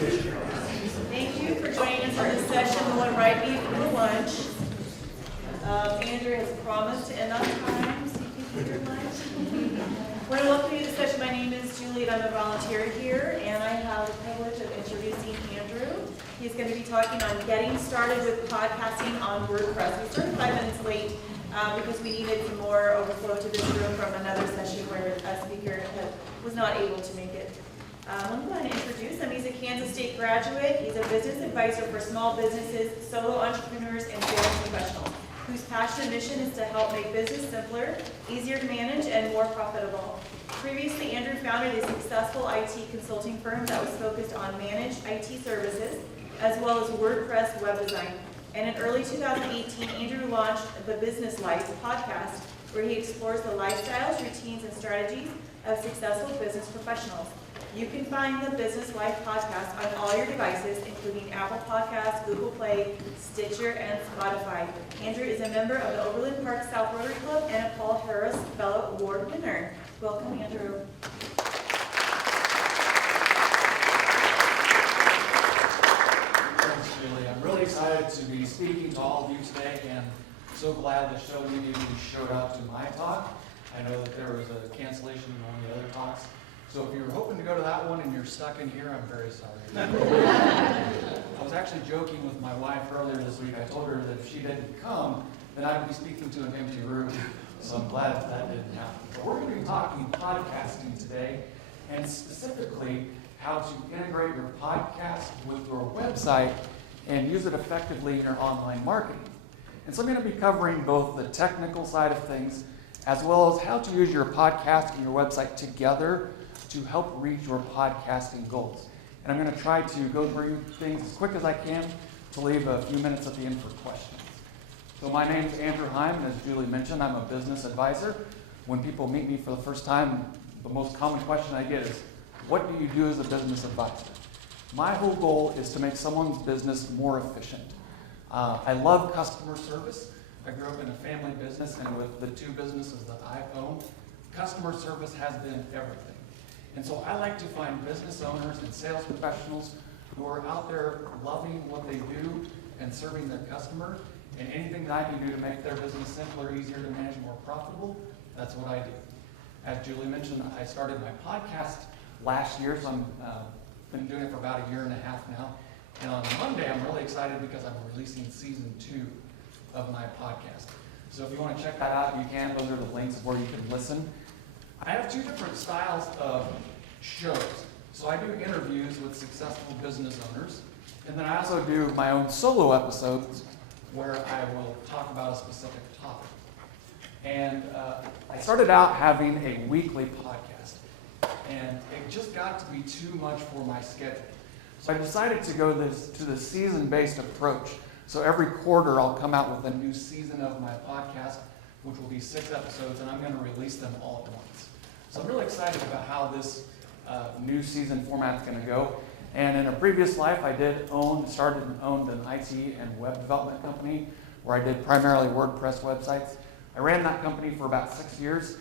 Thank you for joining us on this session, the one right before lunch. Andrew has promised to end on time, so you can eat your lunch. I want to welcome you to the session. My name is Julie, and I'm a volunteer here, and I have the privilege of introducing Andrew. He's going to be talking on getting started with podcasting on WordPress. We started 5 minutes late because we needed some more overflow to this room from another session where a speaker was not able to make it. Let me go ahead and introduce him. He's a Kansas State graduate. He's a business advisor for small businesses, solo entrepreneurs, and sales professionals, whose passion and mission is to help make business simpler, easier to manage, and more profitable. Previously, Andrew founded a successful IT consulting firm that was focused on managed IT services, as well as WordPress web design. And in early 2018, Andrew launched the Business Life podcast, where he explores the lifestyles, routines, and strategies of successful business professionals. You can find the Business Life podcast on all your devices, including Apple Podcasts, Google Play, Stitcher, and Spotify. Andrew is a member of the Overland Park South Rotary Club and a Paul Harris Fellow Award winner. Welcome, Andrew. Thanks, Julie. I'm really excited to be speaking to all of you today, and so glad that so many of you showed up to my talk. I know that there was a cancellation in one of the other talks. So if you were hoping to go to that one and you're stuck in here, I'm very sorry. I was actually joking with my wife earlier this week. I told her that if she didn't come, then I'd be speaking to an empty room. So I'm glad that didn't happen. But we're going to be talking podcasting today, and specifically how to integrate your podcast with your website and use it effectively in your online marketing. And so I'm going to be covering both the technical side of things as well as how to use your podcast and your website together to help reach your podcasting goals. And I'm going to try to go through things as quick as I can to leave a few minutes at the end for questions. So my name is Andrew Heim, and as Julie mentioned, I'm a business advisor. When people meet me for the first time, the most common question I get is, what do you do as a business advisor? My whole goal is to make someone's business more efficient. I love customer service. I grew up in a family business, and with the two businesses that I own, customer service has been everything. And so I like to find business owners and sales professionals who are out there loving what they do and serving their customer, and anything that I can do to make their business simpler, easier to manage, more profitable, that's what I do. As Julie mentioned, I started my podcast last year, so I've been doing it for about a year and a half now. And on Monday, I'm really excited because I'm releasing season 2 of my podcast. So if you want to check that out, you can. Those are the links of where you can listen. I have 2 different styles of shows. So I do interviews with successful business owners, and then I also do my own solo episodes where I will talk about a specific topic. And I started out having a weekly podcast, and it just got to be too much for my schedule. So I decided to go to the season-based approach. So every quarter I'll come out with a new season of my podcast, which will be 6 episodes, and I'm going to release them all at once. So I'm really excited about how this new season format is going to go. And in a previous life, I started and owned an IT and web development company where I did primarily WordPress websites. I ran that company for about 6 years,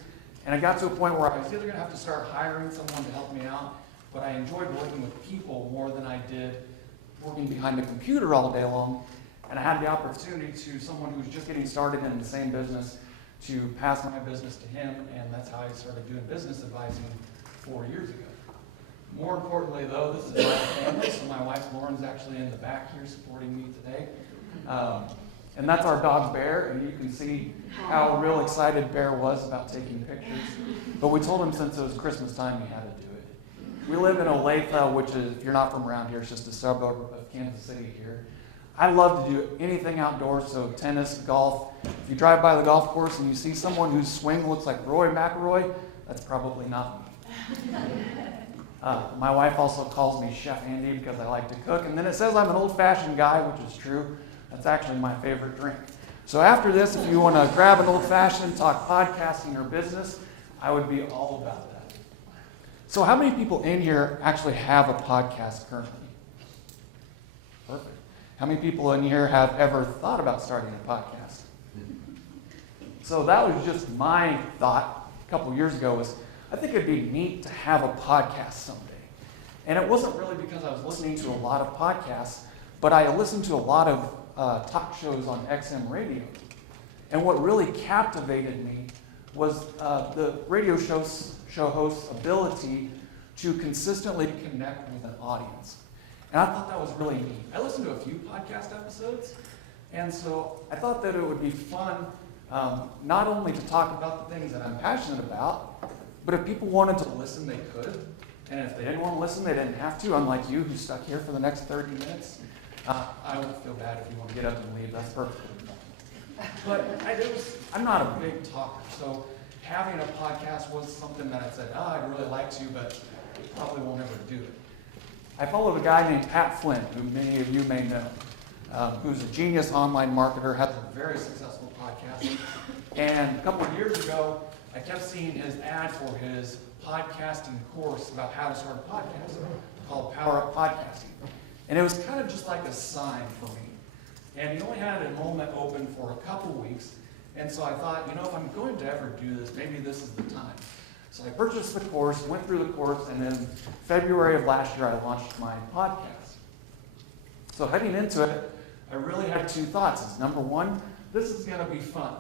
and I got to a point where I was either going to have to start hiring someone to help me out, but I enjoyed working with people more than I did working behind a computer all day long. And I had the opportunity to someone who was just getting started in the same business to pass my business to him, and that's how I started doing business advising 4 years ago. More importantly, though, this is my family, so my wife Lauren's actually in the back here supporting me today. And that's our dog Bear, and you can see how real excited Bear was about taking pictures. But we told him since it was Christmas time, he had to do it. We live in Olathe, which is, if you're not from around here, it's just a suburb of Kansas City here. I love to do anything outdoors, so tennis, golf. If you drive by the golf course and you see someone whose swing looks like Roy McIlroy, that's probably not me. My wife also calls me Chef Andy because I like to cook, and then it says I'm an old-fashioned guy, which is true. That's actually my favorite drink. So after this, if you want to grab an old-fashioned, talk podcasting or business, I would be all about that. So how many people in here actually have a podcast currently? Perfect. How many people in here have ever thought about starting a podcast? So that was just my thought a couple years ago was, I think it'd be neat to have a podcast someday. And it wasn't really because I was listening to a lot of podcasts, but I listened to a lot of talk shows on XM radio. And what really captivated me was the radio show host's ability to consistently connect with an audience. And I thought that was really neat. I listened to a few podcast episodes, and so I thought that it would be fun not only to talk about the things that I'm passionate about, but if people wanted to listen, they could. And if they didn't want to listen, they didn't have to, unlike you who stuck here for the next 30 minutes. I don't feel bad if you want to get up and leave, that's perfect. But I'm not a big talker, so having a podcast was something that I said, I'd really like to, but probably won't ever do it. I followed a guy named Pat Flynn, who many of you may know, who's a genius online marketer, has a very successful podcast. And a couple of years ago, I kept seeing his ad for his podcasting course about how to start a podcast called Power Up Podcasting. And it was kind of just like a sign for me. And he only had enrollment open for a couple weeks. And so I thought, if I'm going to ever do this, maybe this is the time. So I purchased the course, went through the course, and in February of last year, I launched my podcast. So heading into it, I really had two thoughts. Number one, this is going to be fun.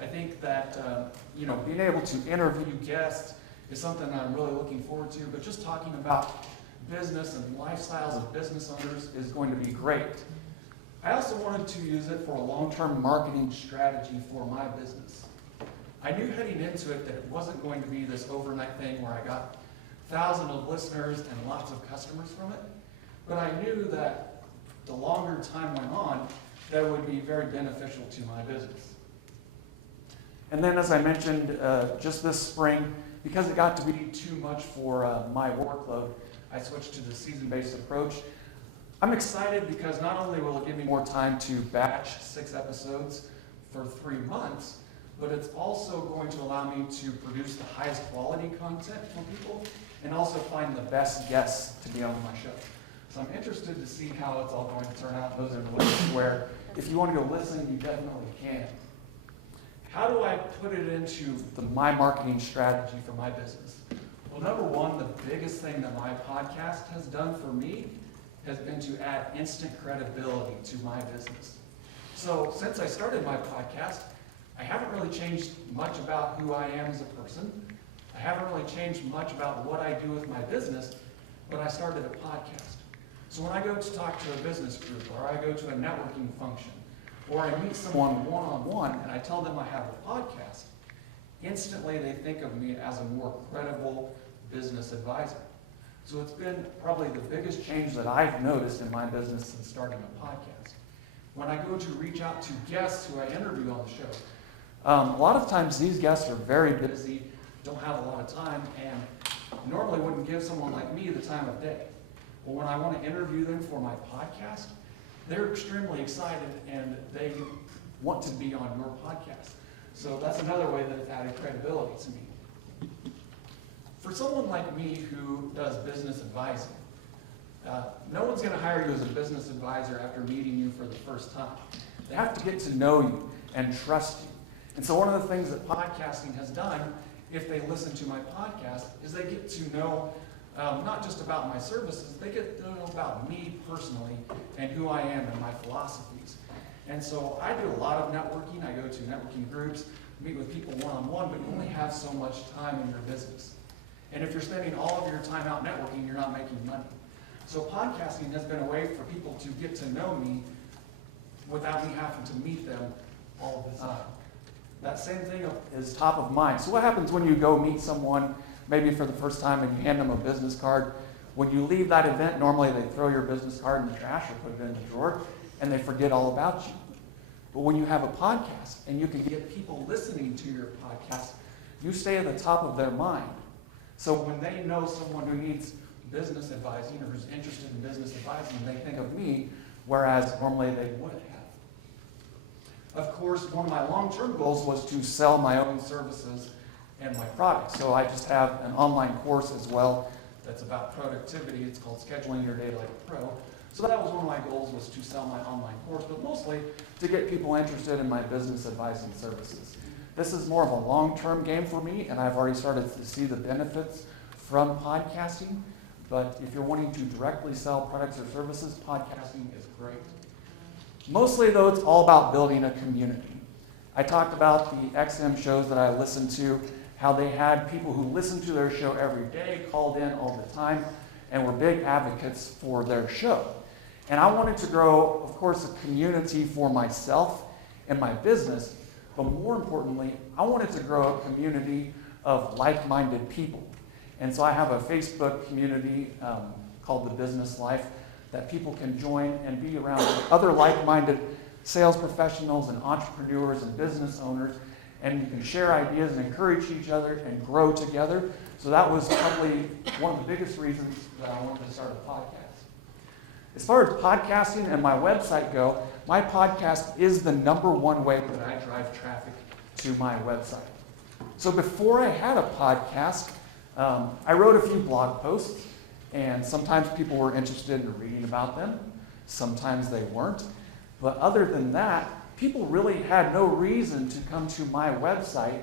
I think that, being able to interview guests is something that I'm really looking forward to, but just talking about business and lifestyles of business owners is going to be great. I also wanted to use it for a long-term marketing strategy for my business. I knew heading into it that it wasn't going to be this overnight thing where I got thousands of listeners and lots of customers from it, but I knew that the longer time went on, that it would be very beneficial to my business. And then, as I mentioned, just this spring, because it got to be too much for my workload, I switched to the season-based approach. I'm excited because not only will it give me more time to batch 6 episodes for 3 months, but it's also going to allow me to produce the highest quality content for people and also find the best guests to be on my show. So I'm interested to see how it's all going to turn out. Those are the ways where if you want to go listen, you definitely can. How do I put it into my marketing strategy for my business? Well, number one, the biggest thing that my podcast has done for me has been to add instant credibility to my business. So since I started my podcast, I haven't really changed much about who I am as a person. I haven't really changed much about what I do with my business, but I started a podcast. So when I go to talk to a business group, or I go to a networking function, or I meet someone one-on-one and I tell them I have a podcast, instantly they think of me as a more credible business advisor. So it's been probably the biggest change that I've noticed in my business since starting a podcast. When I go to reach out to guests who I interview on the show, a lot of times these guests are very busy, don't have a lot of time, and normally wouldn't give someone like me the time of day. Well, when I want to interview them for my podcast, they're extremely excited and they want to be on your podcast. So that's another way that it's added credibility to me. For someone like me who does business advising, no one's going to hire you as a business advisor after meeting you for the first time. They have to get to know you and trust you. And so one of the things that podcasting has done, if they listen to my podcast, is they get to know not just about my services, they get to know about me personally and who I am and my philosophies. And so I do a lot of networking. I go to networking groups, meet with people one-on-one, but you only have so much time in your business. And if you're spending all of your time out networking, you're not making money. So podcasting has been a way for people to get to know me without me having to meet them all the time. That same thing is top of mind. So what happens when you go meet someone, maybe for the first time, and you hand them a business card? When you leave that event, normally they throw your business card in the trash or put it in the drawer, and they forget all about you. But when you have a podcast and you can get people listening to your podcast, you stay at the top of their mind. So when they know someone who needs business advising or who's interested in business advising, they think of me, whereas normally they wouldn't have. Of course, one of my long-term goals was to sell my own services and my products. So I just have an online course as well that's about productivity. It's called Scheduling Your Day Like a Pro. So that was one of my goals, was to sell my online course, but mostly to get people interested in my business advising services. This is more of a long-term game for me, and I've already started to see the benefits from podcasting. but if you're wanting to directly sell products or services, podcasting is great. Mostly, though, it's all about building a community. I talked about the XM shows that I listened to, how they had people who listened to their show every day, called in all the time, and were big advocates for their show. And I wanted to grow, of course, a community for myself and my business, but more importantly, I wanted to grow a community of like-minded people. And so I have a Facebook community called The Business Life that people can join and be around other like-minded sales professionals and entrepreneurs and business owners, and you can share ideas and encourage each other and grow together. So that was probably one of the biggest reasons that I wanted to start a podcast. As far as podcasting and my website go, my podcast is the #1 way that I drive traffic to my website. So before I had a podcast, I wrote a few blog posts, and sometimes people were interested in reading about them. Sometimes they weren't. But other than that, people really had no reason to come to my website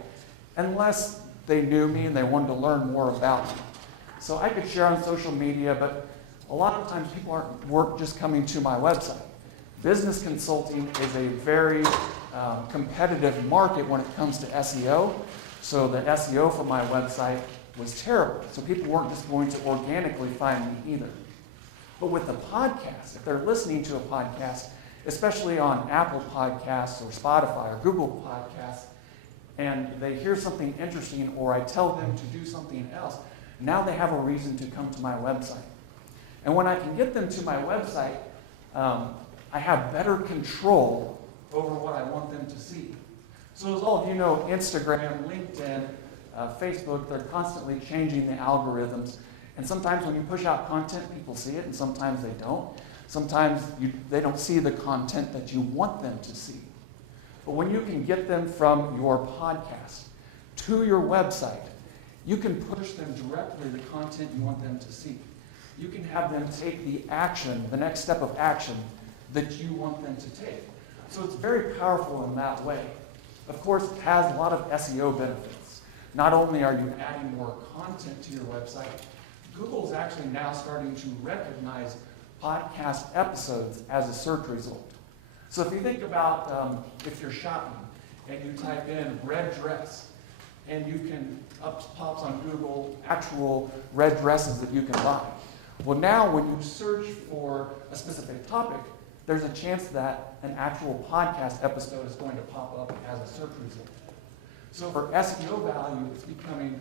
unless they knew me and they wanted to learn more about me. So I could share on social media, but a lot of times people weren't just coming to my website. Business consulting is a very competitive market when it comes to SEO. So the SEO for my website was terrible. So people weren't just going to organically find me either. But with the podcast, if they're listening to a podcast, especially on Apple Podcasts or Spotify or Google Podcasts, and they hear something interesting or I tell them to do something else, now they have a reason to come to my website. And when I can get them to my website, I have better control over what I want them to see. So as all of you know, Instagram, LinkedIn, Facebook, they're constantly changing the algorithms. And sometimes when you push out content, people see it, and sometimes they don't. Sometimes they don't see the content that you want them to see. But when you can get them from your podcast to your website, you can push them directly the content you want them to see. You can have them take the action, the next step of action that you want them to take. So it's very powerful in that way. Of course, it has a lot of SEO benefits. Not only are you adding more content to your website, Google's actually now starting to recognize podcast episodes as a search result. So if you think about if you're shopping and you type in red dress, and you can, pops on Google, actual red dresses that you can buy. Well, now when you search for a specific topic, there's a chance that an actual podcast episode is going to pop up as a search result. So for SEO value, it's becoming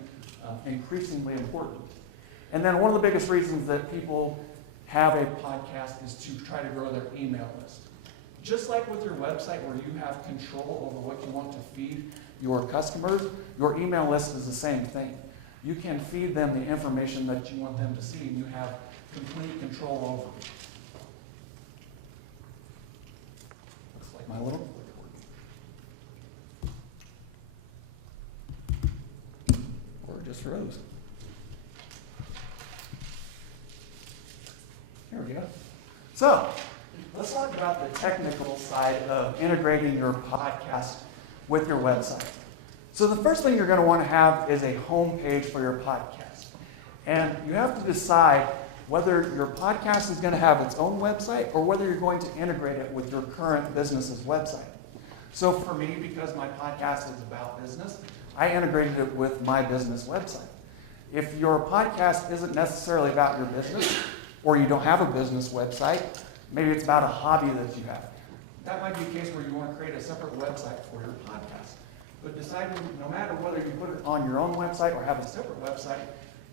increasingly important. And then one of the biggest reasons that people have a podcast is to try to grow their email list. Just like with your website where you have control over what you want to feed your customers, your email list is the same thing. You can feed them the information that you want them to see, and you have complete control over it. Looks like my little clipboard. Or it just froze. There we go. So, let's talk about the technical side of integrating your podcast with your website. So the first thing you're going to want to have is a home page for your podcast. And you have to decide whether your podcast is going to have its own website or whether you're going to integrate it with your current business's website. So for me, because my podcast is about business, I integrated it with my business website. If your podcast isn't necessarily about your business, or you don't have a business website, maybe it's about a hobby that you have. That might be a case where you want to create a separate website for your podcast. But deciding, no matter whether you put it on your own website or have a separate website,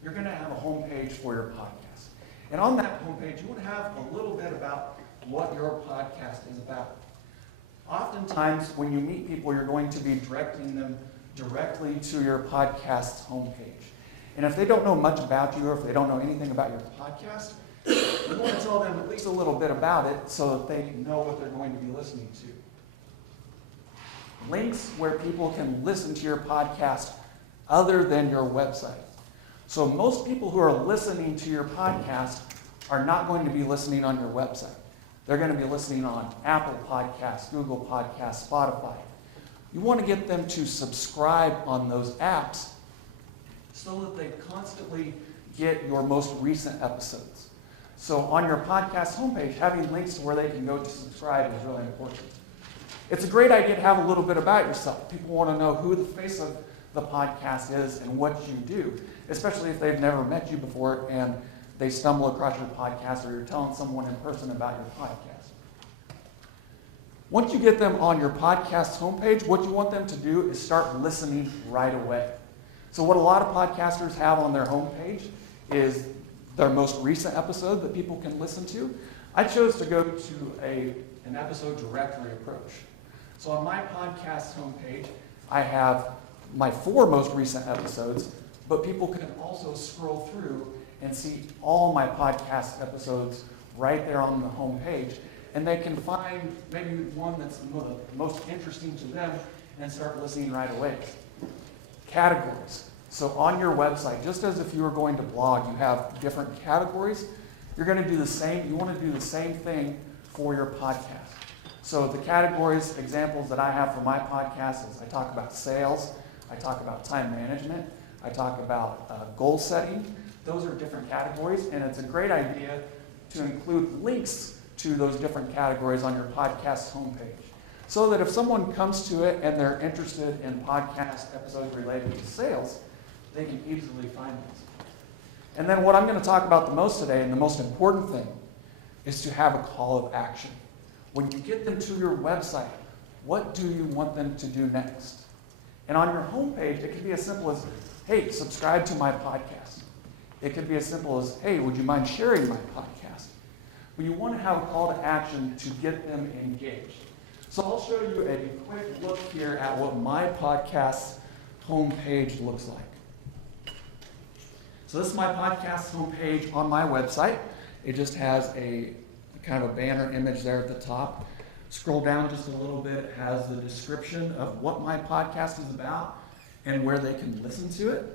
you're going to have a home page for your podcast. And on that home page, you want to have a little bit about what your podcast is about. Oftentimes, when you meet people, you're going to be directing them directly to your podcast's homepage. And if they don't know much about you, or if they don't know anything about your podcast, you want to tell them at least a little bit about it so that they know what they're going to be listening to. Links where people can listen to your podcast other than your website. So most people who are listening to your podcast are not going to be listening on your website. They're going to be listening on Apple Podcasts, Google Podcasts, Spotify. You want to get them to subscribe on those apps so that they constantly get your most recent episodes. So on your podcast homepage, having links to where they can go to subscribe is really important. It's a great idea to have a little bit about yourself. People want to know who the face of the podcast is and what you do, especially if they've never met you before and they stumble across your podcast or you're telling someone in person about your podcast. Once you get them on your podcast homepage, what you want them to do is start listening right away. So what a lot of podcasters have on their homepage is their most recent episode that people can listen to. I chose to go to an episode directory approach. So on my podcast homepage, I have my 4 most recent episodes, but people can also scroll through and see all my podcast episodes right there on the homepage. And they can find maybe one that's the most interesting to them and start listening right away. Categories. So on your website, just as if you were going to blog, you have different categories. You're going to do the same. You want to do the same thing for your podcast. So the categories, examples that I have for my podcast is I talk about sales, I talk about time management, I talk about goal setting. Those are different categories, and it's a great idea to include links to those different categories on your podcast homepage. So that if someone comes to it and they're interested in podcast episodes related to sales, they can easily find those. And then what I'm going to talk about the most today, and the most important thing, is to have a call of action. When you get them to your website, what do you want them to do next? And on your homepage, it can be as simple as, hey, subscribe to my podcast. It could be as simple as, hey, would you mind sharing my podcast? But you want to have a call to action to get them engaged. So I'll show you a quick look here at what my podcast homepage looks like. So this is my podcast homepage on my website. It just has a kind of a banner image there at the top. Scroll down just a little bit. It has the description of what my podcast is about and where they can listen to it.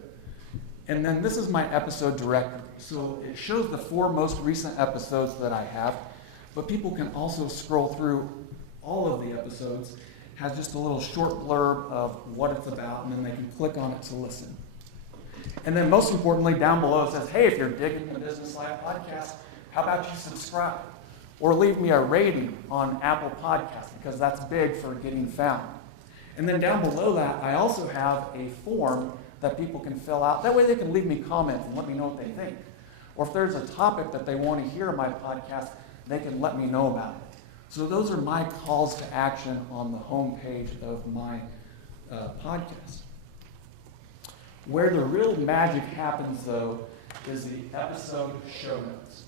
And then this is my episode directory. So it shows the 4 most recent episodes that I have, but people can also scroll through all of the episodes. It has just a little short blurb of what it's about, and then they can click on it to listen. And then most importantly, down below it says, hey, if you're digging the Business Life podcast, how about you subscribe? Or leave me a rating on Apple Podcasts, because that's big for getting found. And then down below that, I also have a form that people can fill out. That way they can leave me comments and let me know what they think. Or if there's a topic that they want to hear in my podcast, they can let me know about it. So those are my calls to action on the homepage of my podcast. Where the real magic happens, though, is the episode show notes.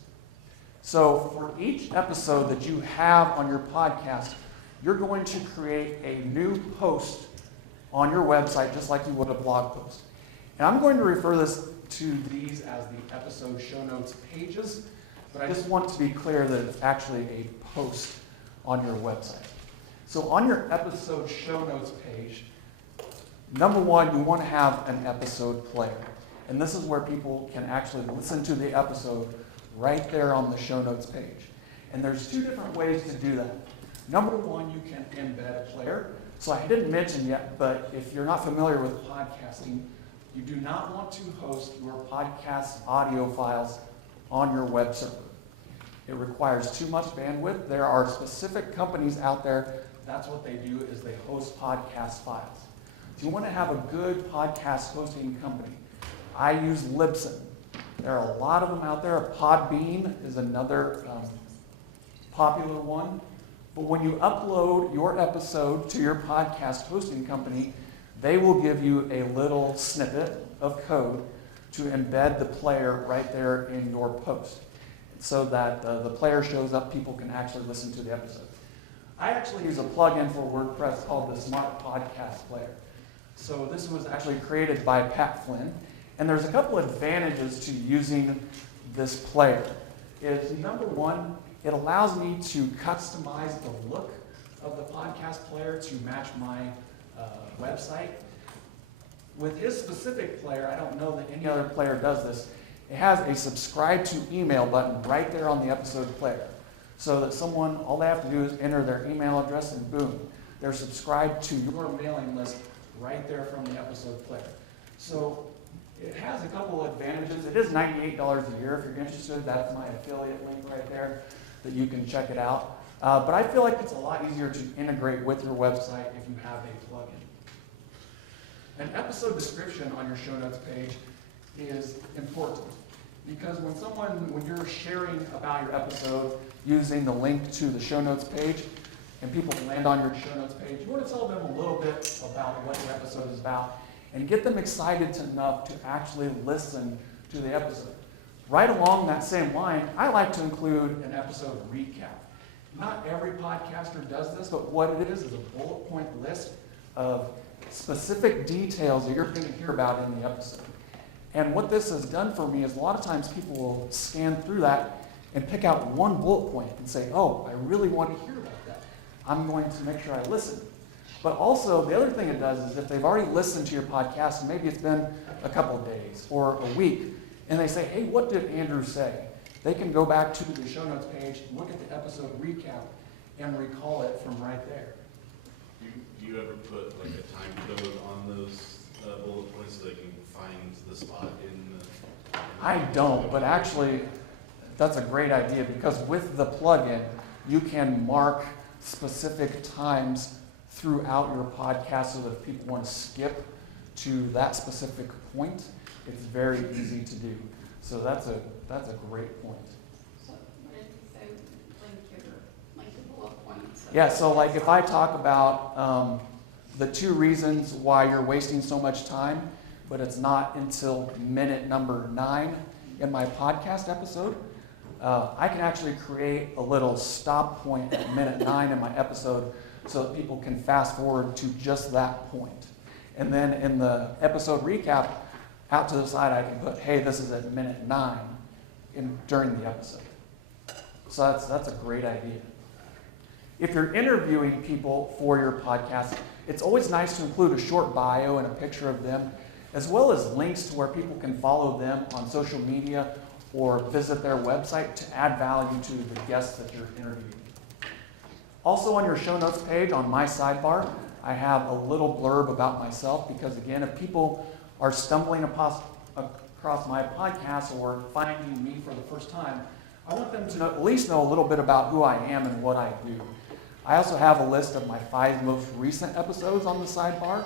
So for each episode that you have on your podcast, you're going to create a new post on your website, just like you would a blog post. And I'm going to refer to these as the episode show notes pages, but I just want to be clear that it's actually a post on your website. So on your episode show notes page, number 1, you want to have an episode player. And this is where people can actually listen to the episode right there on the show notes page. And there's 2 different ways to do that. Number 1, you can embed a player. So I didn't mention yet, but if you're not familiar with podcasting, you do not want to host your podcast audio files on your web server. It requires too much bandwidth. There are specific companies out there, that's what they do, is they host podcast files. If you want to have a good podcast hosting company, I use Libsyn. There are a lot of them out there. Podbean is another popular one. But when you upload your episode to your podcast hosting company, they will give you a little snippet of code to embed the player right there in your post so that the player shows up, people can actually listen to the episode. I actually use a plugin for WordPress called the Smart Podcast Player. So this was actually created by Pat Flynn. And there's a couple advantages to using this player. Number 1, it allows me to customize the look of the podcast player to match my website. With his specific player, I don't know that any other player does this, it has a subscribe to email button right there on the episode player. So that someone, all they have to do is enter their email address and boom, they're subscribed to your mailing list right there from the episode player. So It has a couple of advantages. It is $98 a year. If you're interested, that's my affiliate link right there that you can check it out. But I feel like it's a lot easier to integrate with your website if you have a plugin. An episode description on your show notes page is important because when you're sharing about your episode using the link to the show notes page and people land on your show notes page, you want to tell them a little bit about what the episode is about and get them excited enough to actually listen to the episode. Right along that same line, I like to include an episode recap. Not every podcaster does this, but what it is a bullet point list of specific details that you're going to hear about in the episode. And what this has done for me is a lot of times people will scan through that and pick out one bullet point and say, oh, I really want to hear about that. I'm going to make sure I listen. But also, the other thing it does is if they've already listened to your podcast, and maybe it's been a couple of days or a week, and they say, hey, what did Andrew say? They can go back to the show notes page, look at the episode recap, and recall it from right there. Do you ever put like a time code on those bullet points so they can find the spot in the... I don't, but actually, that's a great idea because with the plugin, you can mark specific times throughout your podcast so that if people want to skip to that specific point, it's very easy to do. So that's a great point. So what did you say, link your bullet points? Yeah, so like if I talk about the 2 reasons why you're wasting so much time, but it's not until minute number 9 in my podcast episode, I can actually create a little stop point at minute 9 in my episode so that people can fast forward to just that point. And then in the episode recap, out to the side I can put, hey, this is at minute 9 during the episode. So that's a great idea. If you're interviewing people for your podcast, it's always nice to include a short bio and a picture of them, as well as links to where people can follow them on social media or visit their website to add value to the guests that you're interviewing. Also on your show notes page on my sidebar, I have a little blurb about myself because again, if people are stumbling across my podcast or finding me for the first time, I want them to at least know a little bit about who I am and what I do. I also have a list of my 5 most recent episodes on the sidebar,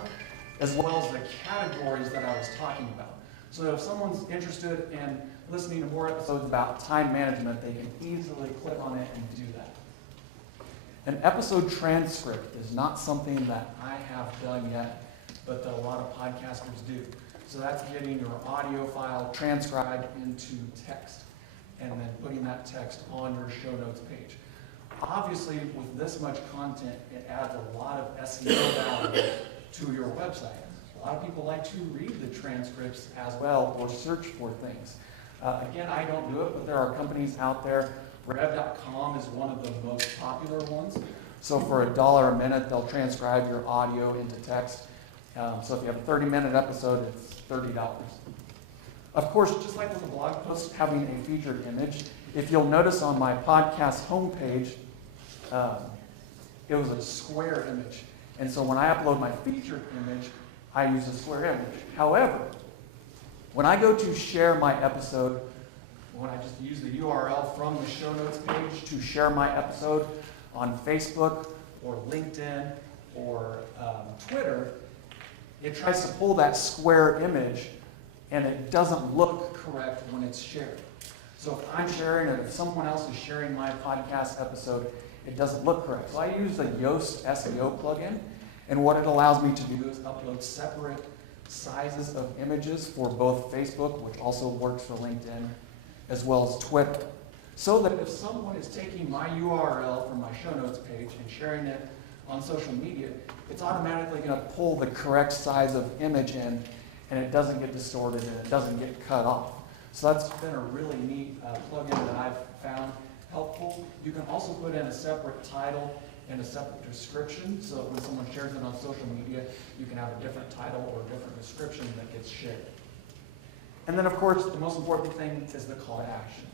as well as the categories that I was talking about. So if someone's interested in listening to more episodes about time management, they can easily click on it and do that. An episode transcript is not something that I have done yet, but that a lot of podcasters do. So that's getting your audio file transcribed into text and then putting that text on your show notes page. Obviously, with this much content, it adds a lot of SEO value to your website. A lot of people like to read the transcripts as well or search for things. Again, I don't do it, but there are companies out there. Rev.com is one of the most popular ones. So for $1 a minute, they'll transcribe your audio into text. So if you have a 30-minute episode, it's $30. Of course, just like with a blog post, having a featured image, if you'll notice on my podcast homepage, it was a square image. And so when I upload my featured image, I use a square image. However, when I go to share my episode, when I just use the URL from the show notes page to share my episode on Facebook or LinkedIn or Twitter, it tries to pull that square image and it doesn't look correct when it's shared. So if I'm sharing it, if someone else is sharing my podcast episode, it doesn't look correct. So I use the Yoast SEO plugin, and what it allows me to do is upload separate sizes of images for both Facebook, which also works for LinkedIn, as well as Twitter. So that if someone is taking my URL from my show notes page and sharing it on social media, it's automatically going to pull the correct size of image in, and it doesn't get distorted and it doesn't get cut off. So that's been a really neat plugin that I've found helpful. You can also put in a separate title and a separate description, so that when someone shares it on social media, you can have a different title or a different description that gets shared. And then, of course, the most important thing is the call to action.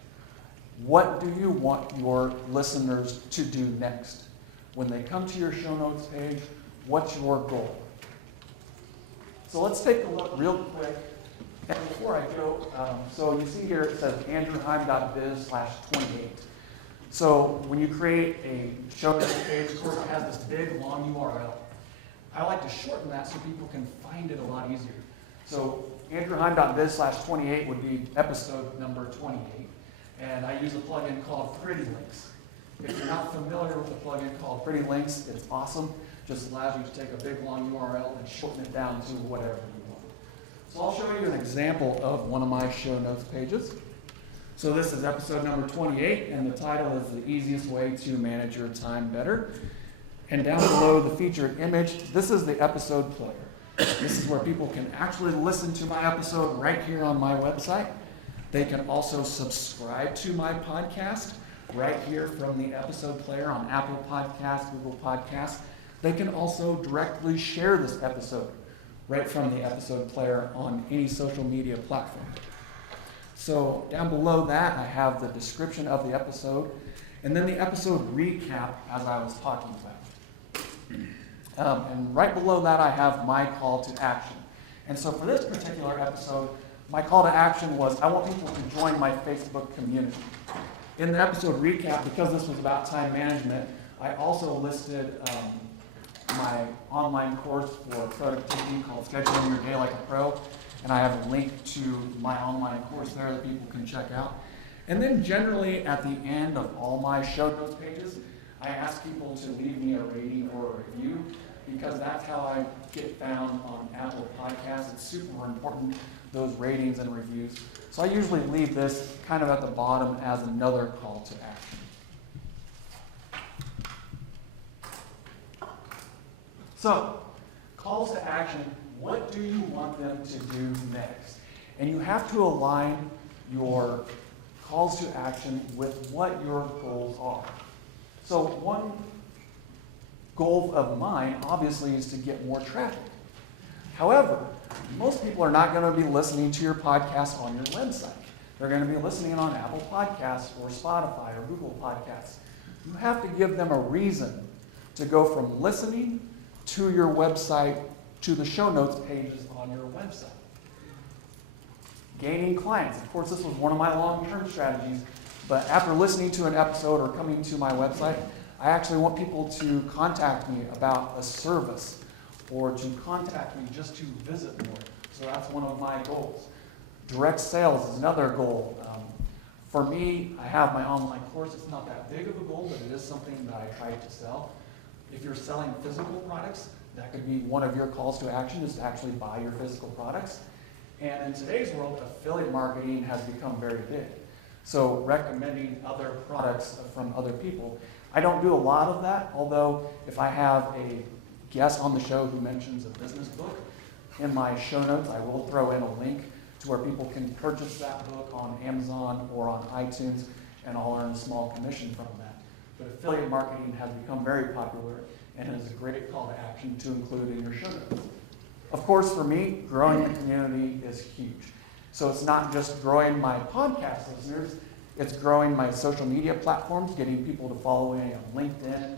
What do you want your listeners to do next? When they come to your show notes page, what's your goal? So let's take a look real quick And before I go, so you see here it says andrewheim.biz/28. So when you create a show notes page, of course it has this big long URL. I like to shorten that so people can find it a lot easier. So andrewheim.biz/28 would be episode number 28. And I use a plugin called Pretty Links. If you're not familiar with the plugin called Pretty Links, it's awesome. Just allows you to take a big long URL and shorten it down to whatever you want. So I'll show you an example of one of my show notes pages. So this is episode number 28, and the title is The Easiest Way to Manage Your Time Better. And down below the featured image, this is the episode player. This is where people can actually listen to my episode right here on my website. They can also subscribe to my podcast right here from the episode player on Apple Podcasts, Google Podcasts. They can also directly share this episode right from the episode player on any social media platform. So down below that, I have the description of the episode, and then the episode recap as I was talking about. And right below that, I have my call to action. And so for this particular episode, my call to action was I want people to join my Facebook community. In the episode recap, because this was about time management, I also listed my online course for productivity called Scheduling Your Day Like a Pro. And I have a link to my online course there that people can check out. And then generally at the end of all my show notes pages, I ask people to leave me a rating or a review because that's how I get found on Apple Podcasts. It's super important, those ratings and reviews. So I usually leave this kind of at the bottom as another call to action. So, calls to action, what do you want them to do next? And you have to align your calls to action with what your goals are. So one goal of mine, obviously, is to get more traffic. However, most people are not going to be listening to your podcast on your website. They're going to be listening on Apple Podcasts or Spotify or Google Podcasts. You have to give them a reason to go from listening to your website to the show notes pages on your website. Gaining clients. Of course, this was one of my long-term strategies, but after listening to an episode or coming to my website, I actually want people to contact me about a service or to contact me just to visit more. So that's one of my goals. Direct sales is another goal. For me, I have my online course. It's not that big of a goal, but it is something that I try to sell. If you're selling physical products, that could be one of your calls to action is to actually buy your physical products. And in today's world, affiliate marketing has become very big. So recommending other products from other people. I don't do a lot of that, although if I have a guest on the show who mentions a business book, in my show notes I will throw in a link to where people can purchase that book on Amazon or on iTunes, and I'll earn a small commission from that. But affiliate marketing has become very popular and is a great call to action to include in your show notes. Of course, for me, growing the community is huge. So it's not just growing my podcast listeners, it's growing my social media platforms, getting people to follow me on LinkedIn,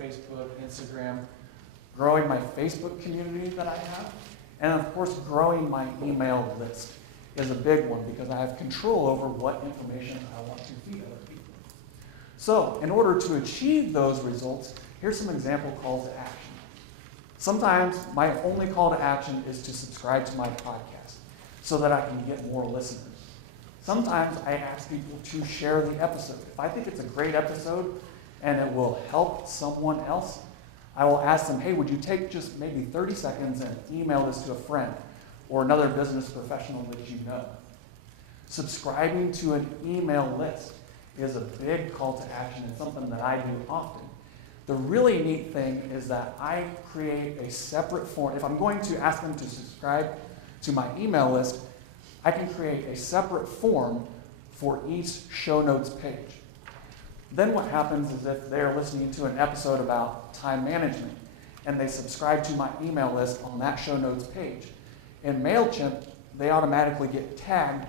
Facebook, Instagram, growing my Facebook community that I have, and of course, growing my email list is a big one because I have control over what information I want to feed other people. So, in order to achieve those results, here's some example calls to action. Sometimes my only call to action is to subscribe to my podcast so that I can get more listeners. Sometimes I ask people to share the episode. If I think it's a great episode and it will help someone else, I will ask them, hey, would you take just maybe 30 seconds and email this to a friend or another business professional that you know. Subscribing to an email list is a big call to action and something that I do often. The really neat thing is that I create a separate form. If I'm going to ask them to subscribe to my email list, I can create a separate form for each show notes page. Then what happens is if they're listening to an episode about time management and they subscribe to my email list on that show notes page, in MailChimp, they automatically get tagged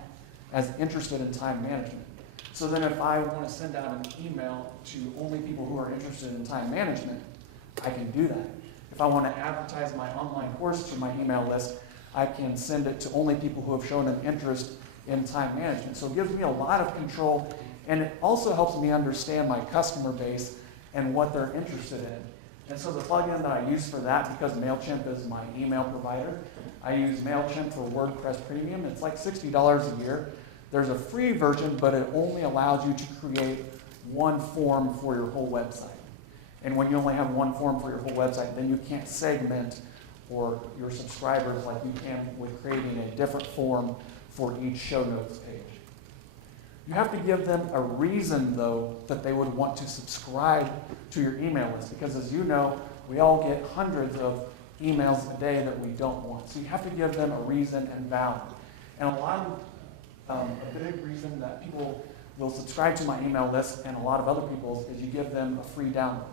as interested in time management. So then if I want to send out an email to only people who are interested in time management, I can do that. If I want to advertise my online course to my email list, I can send it to only people who have shown an interest in time management. So it gives me a lot of control, and it also helps me understand my customer base and what they're interested in. And so the plugin that I use for that, because MailChimp is my email provider, I use MailChimp for WordPress Premium. It's like $60 a year. There's a free version, but it only allows you to create one form for your whole website. And when you only have one form for your whole website, then you can't segment or your subscribers like you can with creating a different form for each show notes page. You have to give them a reason, though, that they would want to subscribe to your email list, because as you know, we all get hundreds of emails a day that we don't want. So you have to give them a reason and value. And a big reason that people will subscribe to my email list and a lot of other people's is you give them a free download.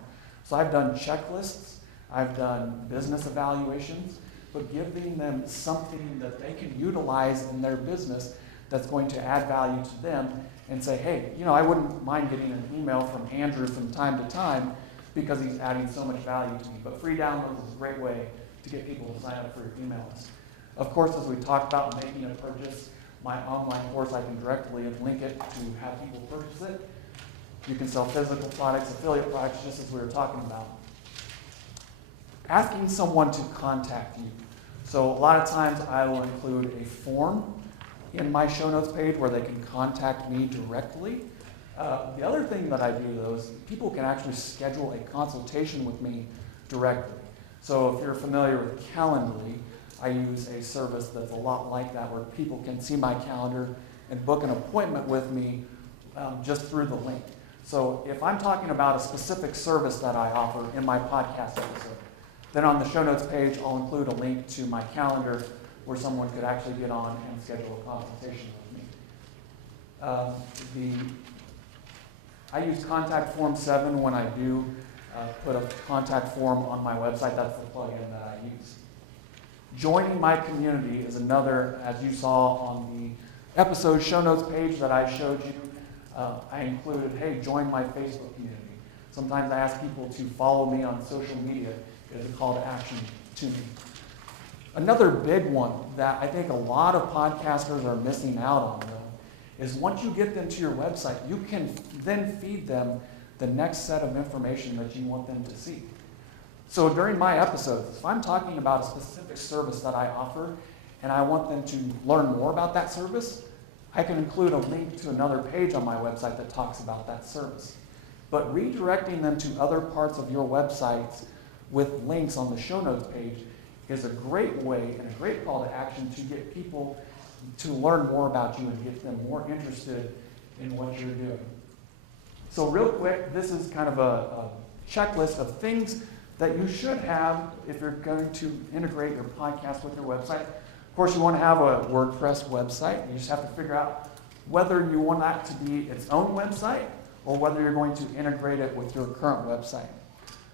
So I've done checklists, I've done business evaluations, but giving them something that they can utilize in their business that's going to add value to them, and say, hey, I wouldn't mind getting an email from Andrew from time to time because he's adding so much value to me. But free downloads is a great way to get people to sign up for your email list. Of course, as we talked about making a purchase, my online course, I can directly link it to have people purchase it. You can sell physical products, affiliate products, just as we were talking about. Asking someone to contact you. So a lot of times I will include a form in my show notes page where they can contact me directly. The other thing that I do, though, is people can actually schedule a consultation with me directly. So if you're familiar with Calendly, I use a service that's a lot like that, where people can see my calendar and book an appointment with me just through the link. So if I'm talking about a specific service that I offer in my podcast episode, then on the show notes page, I'll include a link to my calendar where someone could actually get on and schedule a consultation with me. I use Contact Form 7 when I do put a contact form on my website. That's the plugin that I use. Joining my community is another, as you saw on the episode show notes page that I showed you. I included, hey, join my Facebook community. Sometimes I ask people to follow me on social media as a call to action to me. Another big one that I think a lot of podcasters are missing out on, though, is once you get them to your website, you can then feed them the next set of information that you want them to see. So during my episodes, if I'm talking about a specific service that I offer and I want them to learn more about that service, I can include a link to another page on my website that talks about that service. But redirecting them to other parts of your websites with links on the show notes page is a great way and a great call to action to get people to learn more about you and get them more interested in what you're doing. So real quick, this is kind of a checklist of things that you should have if you're going to integrate your podcast with your website. Of course, you want to have a WordPress website. You just have to figure out whether you want that to be its own website or whether you're going to integrate it with your current website.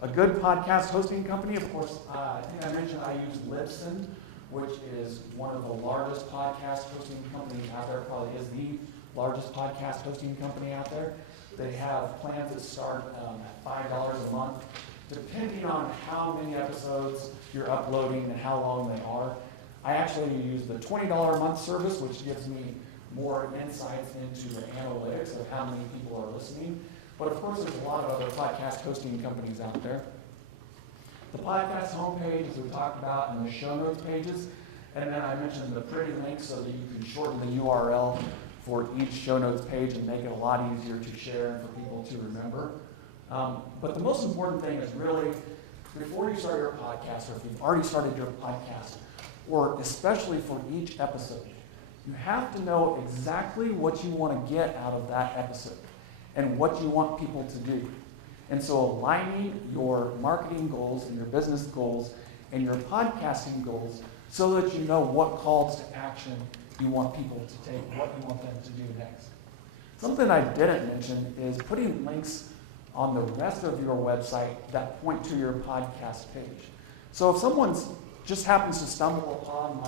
A good podcast hosting company, of course, I think I mentioned I use Libsyn, which is one of the largest podcast hosting companies out there, probably is the largest podcast hosting company out there. They have plans that start at $5 a month, depending on how many episodes you're uploading and how long they are. I actually use the $20 a month service, which gives me more insights into the analytics of how many people are listening. But of course, there's a lot of other podcast hosting companies out there. The podcast homepage, as we talked about, and the show notes pages. And then I mentioned the pretty links so that you can shorten the URL for each show notes page and make it a lot easier to share and for people to remember. But the most important thing is really, before you start your podcast, or if you've already started your podcast, or especially for each episode, you have to know exactly what you want to get out of that episode and what you want people to do. And so aligning your marketing goals and your business goals and your podcasting goals so that you know what calls to action you want people to take, what you want them to do next. Something I didn't mention is putting links on the rest of your website that point to your podcast page. So if someone just happens to stumble upon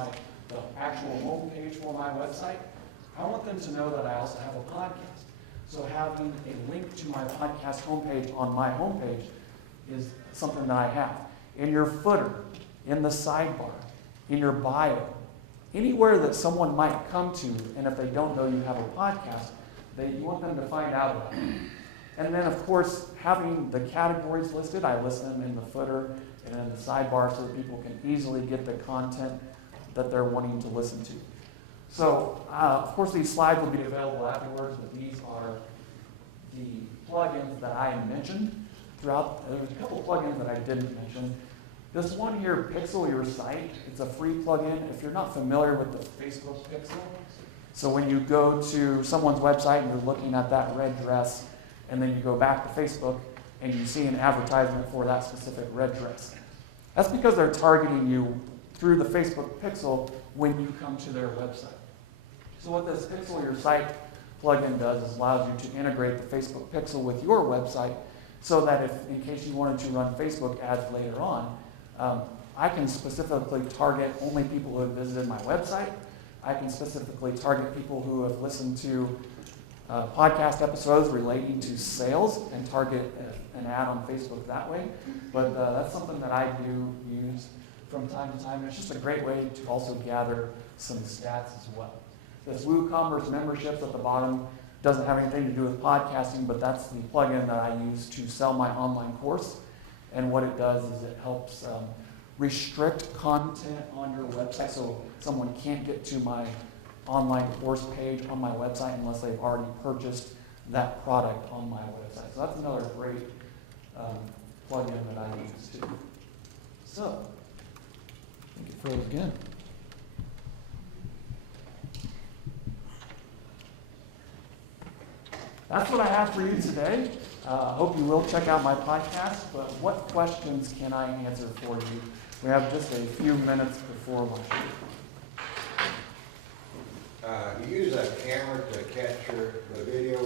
the actual homepage for my website, I want them to know that I also have a podcast. So having a link to my podcast homepage on my homepage is something that I have. In your footer, in the sidebar, in your bio, anywhere that someone might come to, and if they don't know you have a podcast, you want them to find out about it. And then, of course, having the categories listed, I list them in the footer and in the sidebar so that people can easily get the content that they're wanting to listen to. So, of course, these slides will be available afterwards, but these are the plugins that I mentioned throughout. There's a couple plugins that I didn't mention. This one here, Pixel Your Site, it's a free plugin. If you're not familiar with the Facebook Pixel, so when you go to someone's website and you're looking at that red dress, and then you go back to Facebook and you see an advertisement for that specific red dress. That's because they're targeting you through the Facebook Pixel when you come to their website. So what this Pixel Your Site plugin does is allows you to integrate the Facebook Pixel with your website so that if, in case you wanted to run Facebook ads later on, I can specifically target only people who have visited my website. I can specifically target people who have listened to podcast episodes relating to sales and target an ad on Facebook that way. But that's something that I do use from time to time. And it's just a great way to also gather some stats as well. This WooCommerce memberships at the bottom doesn't have anything to do with podcasting, but that's the plugin that I use to sell my online course. And what it does is it helps restrict content on your website so someone can't get to my online course page on my website unless they've already purchased that product on my website. So that's another great plugin that I use too. So, I think it froze again. That's what I have for you today. I hope you will check out my podcast, but what questions can I answer for you? We have just a few minutes before lunch. You use a camera to capture the video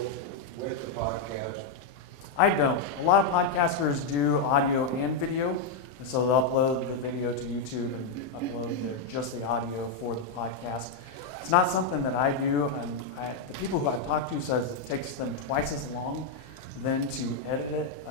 with the podcast? I don't. A lot of podcasters do audio and video, and so they'll upload the video to YouTube and upload just the audio for the podcast. It's not something that I do, and the people who I've talked to says it takes them twice as long than to edit it.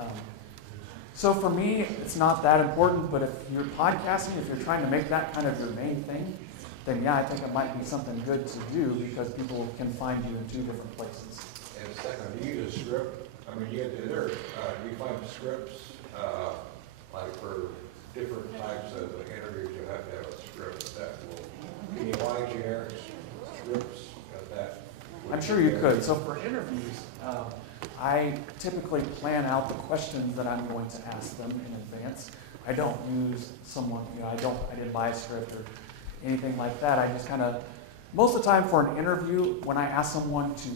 So for me, it's not that important, but if you're podcasting, if you're trying to make that kind of your main thing, then yeah, I think it might be something good to do because people can find you in two different places. And second, do you use a script? I mean, do you find scripts, like for different types of interviews, you have to have a script that will, can you buy generic scripts that? I'm sure you could. So for interviews, I typically plan out the questions that I'm going to ask them in advance. I don't use someone, I didn't buy a script or anything like that. I just kind of, most of the time for an interview, when I ask someone to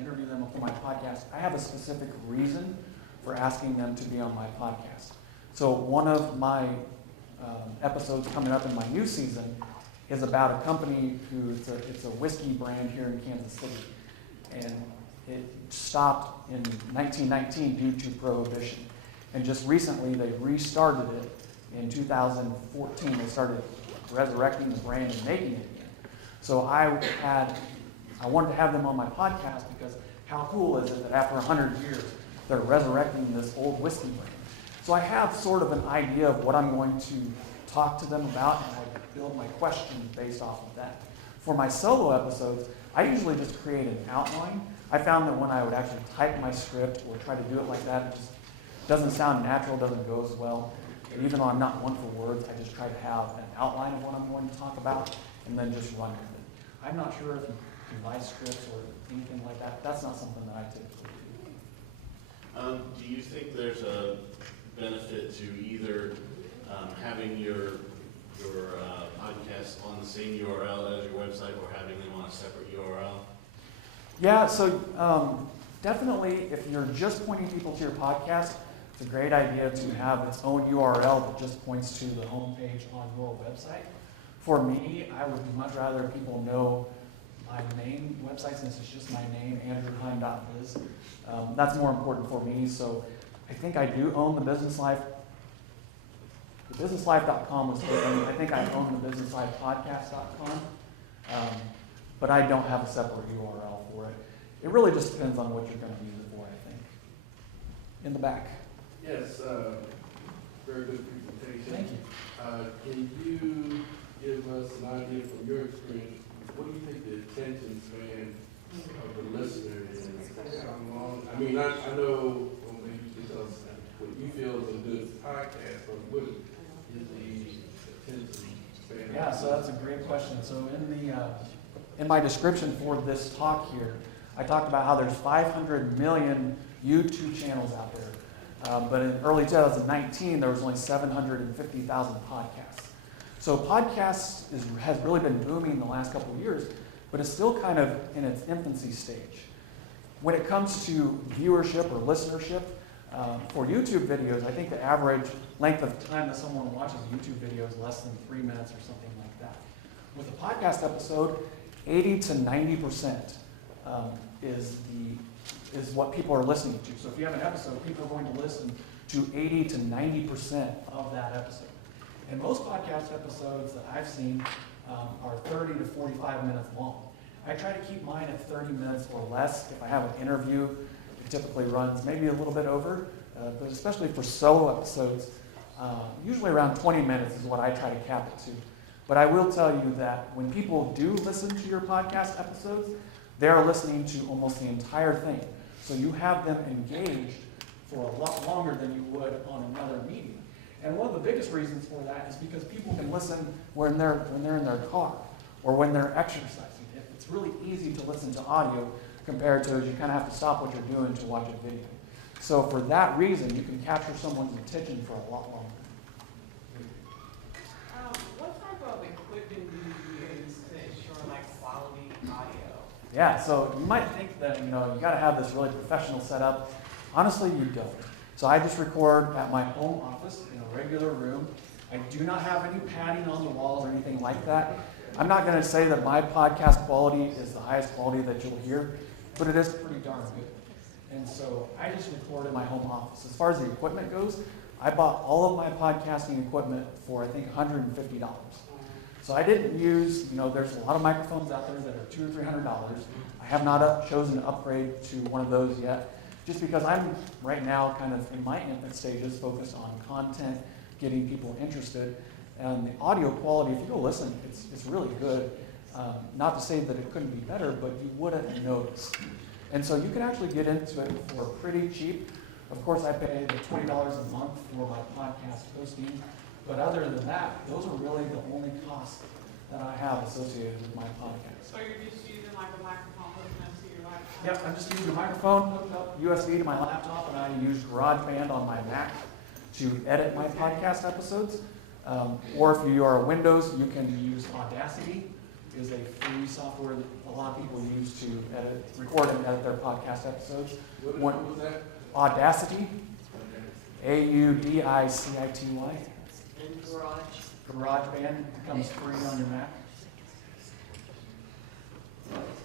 interview them for my podcast, I have a specific reason for asking them to be on my podcast. So one of my episodes coming up in my new season is about a company it's a whiskey brand here in Kansas City. And it stopped in 1919 due to prohibition. And just recently they restarted it in 2014. They started resurrecting the brand and making it again. So I wanted to have them on my podcast because how cool is it that after 100 years they're resurrecting this old whiskey brand? So I have sort of an idea of what I'm going to talk to them about, and I build my questions based off of that. For my solo episodes, I usually just create an outline. I found that when I would actually type my script or try to do it like that, it just doesn't sound natural, doesn't go as well. And even though I'm not one for words, I just try to have an outline of what I'm going to talk about and then just run with it. I'm not sure if you can buy scripts or anything like that. That's not something that I typically do. Do you think there's a benefit to either having your podcast on the same URL as your website or having them on a separate URL? Yeah, so definitely if you're just pointing people to your podcast, it's a great idea to have its own URL that just points to the homepage on your website. For me, I would much rather people know my main website since it's just my name, andrewheim.biz. That's more important for me, so I think I do own the Business Life. The businesslife.com was taken. I think I own the businesslifepodcast.com, but I don't have a separate URL for it. It really just depends on what you're going to use it for, I think. In the back. Yes, very good presentation. Thank you. Can you give us an idea from your experience, what do you think the attention span of the listener is? How long, I mean, I know, well, maybe you can tell us what you feel is a good podcast, but what is the attention span? Yeah, so that's a great question. So in my description for this talk here, I talked about how there's 500 million YouTube channels out there. But in early 2019, there was only 750,000 podcasts. So podcasts has really been booming the last couple of years, but it's still kind of in its infancy stage. When it comes to viewership or listenership, for YouTube videos, I think the average length of time that someone watches a YouTube video is less than 3 minutes or something like that. With a podcast episode, 80 to 90% is what people are listening to. So if you have an episode, people are going to listen to 80 to 90% of that episode. And most podcast episodes that I've seen are 30 to 45 minutes long. I try to keep mine at 30 minutes or less. If I have an interview, it typically runs maybe a little bit over, but especially for solo episodes, usually around 20 minutes is what I try to cap it to. But I will tell you that when people do listen to your podcast episodes, they are listening to almost the entire thing. So you have them engaged for a lot longer than you would on another medium. And one of the biggest reasons for that is because people can listen when they're in their car or when they're exercising. It's really easy to listen to audio compared to you kind of have to stop what you're doing to watch a video. So for that reason, you can capture someone's attention for a lot longer. What type of equipment do you use to ensure like quality audio? Yeah, so you might think that you got to have this really professional setup. Honestly, you don't. So I just record at my home office in a regular room. I do not have any padding on the walls or anything like that. I'm not going to say that my podcast quality is the highest quality that you'll hear, but it is pretty darn good. And so I just record in my home office. As far as the equipment goes, I bought all of my podcasting equipment for I think $150. So I didn't use, there's a lot of microphones out there that are $200 or $300. I have not chosen to upgrade to one of those yet, just because I'm right now kind of in my infant stages focused on content, getting people interested. And the audio quality, if you go listen, it's really good. Not to say that it couldn't be better, but you wouldn't notice. And so you can actually get into it for pretty cheap. Of course, I pay the $20 a month for my podcast hosting. But other than that, those are really the only costs that I have associated with my podcast. So you're just using like a microphone hooked up to your laptop? Yep, I'm just using a microphone hooked up USB to my laptop, and I use GarageBand on my Mac to edit my podcast episodes. Or if you are Windows, you can use Audacity. It is a free software that a lot of people use to record and edit their podcast episodes. What was that? Audacity, AUDICITY. GarageBand becomes free on your Mac.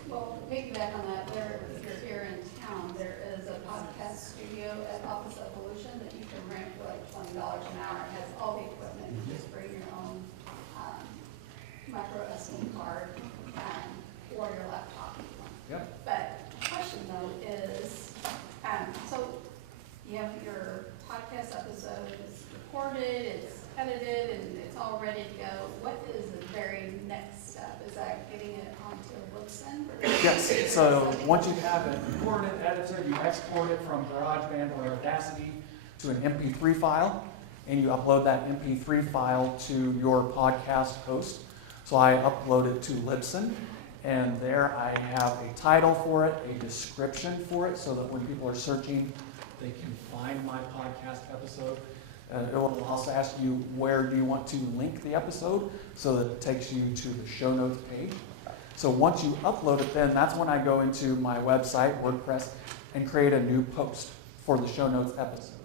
Well, piggyback on that, if you're here in town, there is a podcast studio at Office Evolution that you can rent for like $20 an hour. It has all the equipment. You just bring your own micro SD card or your laptop. Yep. But the question though is, so you have your podcast episode, it's recorded, it's edited, and it's all ready to go. What is the very next step? Is that getting it onto Libsyn? Yes, so once you have it recorded, edited, you export it from GarageBand or Audacity to an MP3 file, and you upload that MP3 file to your podcast host. So I upload it to Libsyn, and there I have a title for it, a description for it, so that when people are searching, they can find my podcast episode. It will also ask you where do you want to link the episode, so that it takes you to the show notes page. So once you upload it, then that's when I go into my website, WordPress, and create a new post for the show notes episode.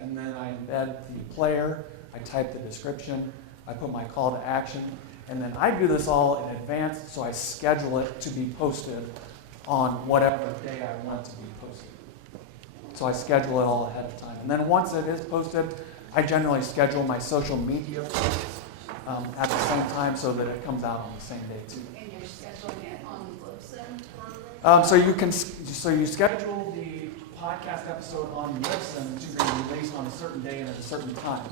And then I embed the player, I type the description, I put my call to action, and then I do this all in advance, so I schedule it to be posted on whatever day I want it to be posted. So I schedule it all ahead of time. And then once it is posted, I generally schedule my social media posts at the same time so that it comes out on the same day too. And you're scheduling it on Libsyn? So you schedule the podcast episode on Libsyn to be released on a certain day and at a certain time.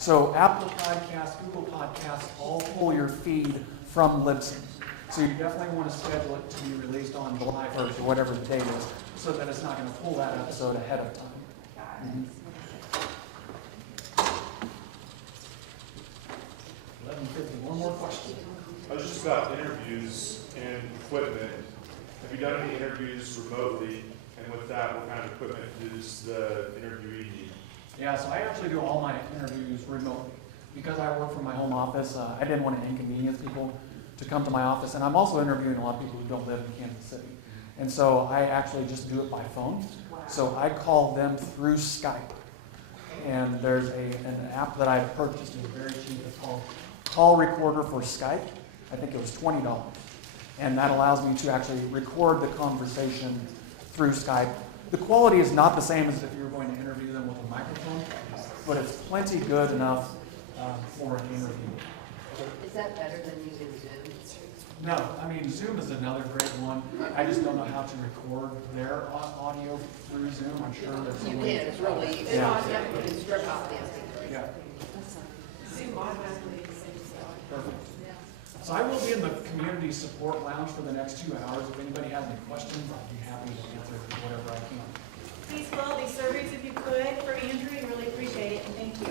So Apple Podcasts, Google Podcasts, all pull your feed from Libsyn. So you definitely want to schedule it to be released on July 1st or whatever the date is, so that it's not going to pull that episode ahead of time. Mhm. 11:50, one more question. I was just about interviews and equipment. Have you done any interviews remotely? And with that, what kind of equipment does the interviewee need? Yeah, so I actually do all my interviews remotely. Because I work from my home office, I didn't want to inconvenience people to come to my office. And I'm also interviewing a lot of people who don't live in Kansas City. And so I actually just do it by phone. So I call them through Skype. And there's an app that I purchased, it's very cheap, it's called Call Recorder for Skype. I think it was $20. And that allows me to actually record the conversation through Skype. The quality is not the same as if you were going to interview them with a microphone, but it's plenty good enough for an interview. Is that better than using Zoom? No, I mean, Zoom is another great one. I just don't know how to record their audio through Zoom. I'm sure there's You a can, way. it's really, it's Yeah. automatic, you can strip out the Yeah, Zoom automatically saves stuff. perfect. So I will be in the community support lounge for the next 2 hours. If anybody has any questions, I'll be happy to answer whatever I can. Please fill out these surveys if you could for Andrew, we really appreciate it, and thank you.